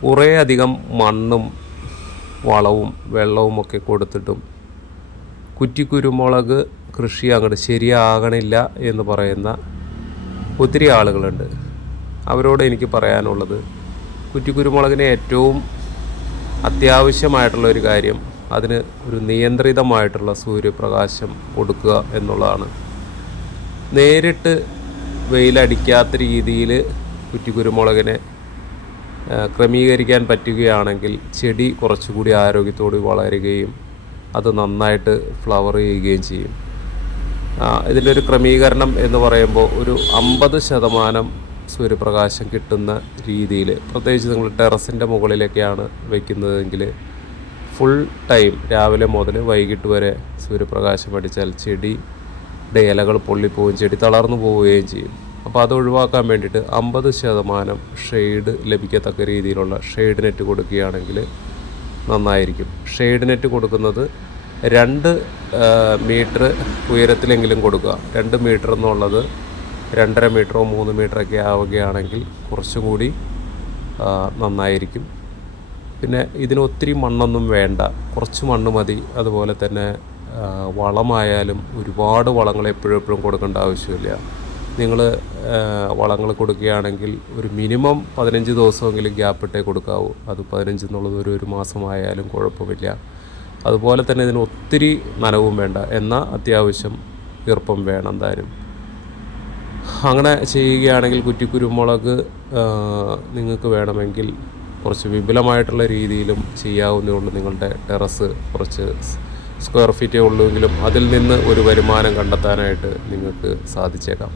കുറേ അധികം മണ്ണും വളവും വെള്ളവും ഒക്കെ കൊടുത്തിട്ടും കുറ്റിക്കുരുമുളക് കൃഷി അങ്ങോട്ട് ശരിയാകണില്ല എന്ന് പറയുന്ന ഒത്തിരി ആളുകളുണ്ട്. അവരോട് എനിക്ക് പറയാനുള്ളത് കുറ്റിക്കുരുമുളകിന് ഏറ്റവും അത്യാവശ്യമായിട്ടുള്ള ഒരു കാര്യം അതിന് ഒരു നിയന്ത്രിതമായിട്ടുള്ള സൂര്യപ്രകാശം കൊടുക്കുക എന്നുള്ളതാണ്. നേരിട്ട് വെയിലടിക്കാത്ത രീതിയിൽ കുറ്റിക്കുരുമുളകിനെ ക്രമീകരിക്കാൻ പറ്റുകയാണെങ്കിൽ ചെടി കുറച്ചുകൂടി ആരോഗ്യത്തോട് വളരുകയും അത് നന്നായിട്ട് ഫ്ലവർ ചെയ്യുകയും ചെയ്യും. ഇതിലൊരു ഒരു ക്രമീകരണം എന്ന് പറയുമ്പോൾ ഒരു അമ്പത് ശതമാനം സൂര്യപ്രകാശം കിട്ടുന്ന രീതിയിൽ പ്രത്യേകിച്ച് നിങ്ങൾ ടെറസിന്റെ മുകളിലൊക്കെയാണ് വയ്ക്കുന്നതെങ്കിൽ ഫുൾ ടൈം രാവിലെ മുതൽ വൈകിട്ട് വരെ സൂര്യപ്രകാശം അടിച്ചാൽ ചെടിയുടെ ഇലകൾ പൊള്ളിപ്പോവുകയും ചെടി തളർന്നു പോവുകയും ചെയ്യും. അപ്പോൾ അത് ഒഴിവാക്കാൻ വേണ്ടിയിട്ട് അമ്പത് ശതമാനം ഷെയ്ഡ് ലഭിക്കത്തക്ക രീതിയിലുള്ള ഷെയ്ഡ് നെറ്റ് കൊടുക്കുകയാണെങ്കിൽ നന്നായിരിക്കും. ഷെയ്ഡ് നെറ്റ് കൊടുക്കുന്നത് രണ്ട് മീറ്റർ ഉയരത്തിലെങ്കിലും കൊടുക്കുക. രണ്ട് മീറ്റർ എന്നുള്ളത് രണ്ടര മീറ്ററോ മൂന്ന് മീറ്ററൊക്കെ ആവുകയാണെങ്കിൽ കുറച്ചും കൂടി നന്നായിരിക്കും. പിന്നെ ഇതിനൊത്തിരി മണ്ണൊന്നും വേണ്ട. കുറച്ച് മണ്ണ് മതി. അതുപോലെ തന്നെ വളമായാലും ഒരുപാട് വളങ്ങൾ എപ്പോഴും എപ്പോഴും കൊടുക്കേണ്ട ആവശ്യമില്ല. നിങ്ങൾ വളങ്ങൾ കൊടുക്കുകയാണെങ്കിൽ ഒരു മിനിമം പതിനഞ്ച് ദിവസമെങ്കിലും ഗ്യാപ്പ് ഇട്ടേ കൊടുക്കാവൂ. അത് പതിനഞ്ച് എന്നുള്ളത് ഒരു ഒരു മാസമായാലും കുഴപ്പമില്ല. അതുപോലെ തന്നെ ഇതിന് ഒത്തിരി നനവും വേണ്ട. എന്നാൽ അത്യാവശ്യം ഈർപ്പം വേണം എന്തായാലും. അങ്ങനെ ചെയ്യുകയാണെങ്കിൽ കുറ്റിക്കുരുമുളക് നിങ്ങൾക്ക് വേണമെങ്കിൽ കുറച്ച് വിപുലമായിട്ടുള്ള രീതിയിലും ചെയ്യാവുന്നതുകൊണ്ട് നിങ്ങളുടെ ടെറസ് കുറച്ച് സ്ക്വയർ ഫീറ്റേ ഉള്ളൂവെങ്കിലും അതിൽ നിന്ന് ഒരു വരുമാനം കണ്ടെത്താനായിട്ട് നിങ്ങൾക്ക് സാധിച്ചേക്കാം.